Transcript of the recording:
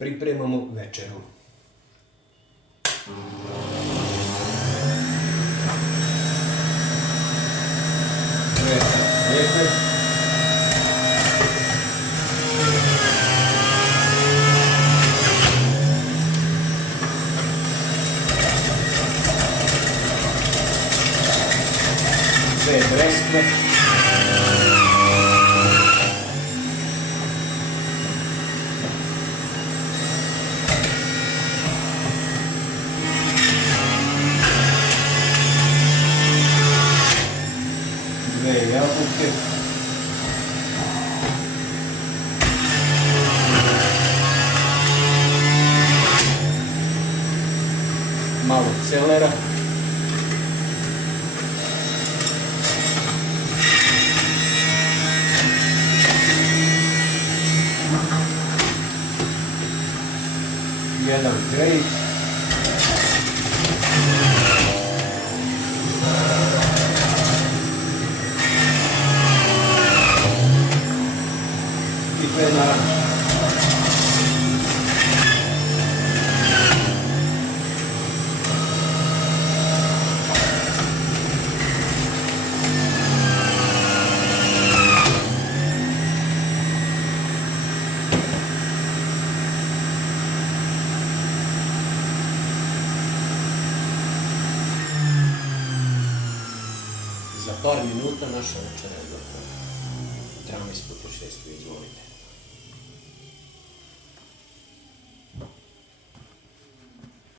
pripremamo večeru. Dve breskve, dve jabuke, malo celera, jedan grejp, i dve naranče. Za par minuta naša večera je gotova. 13 puta 6, izvolite.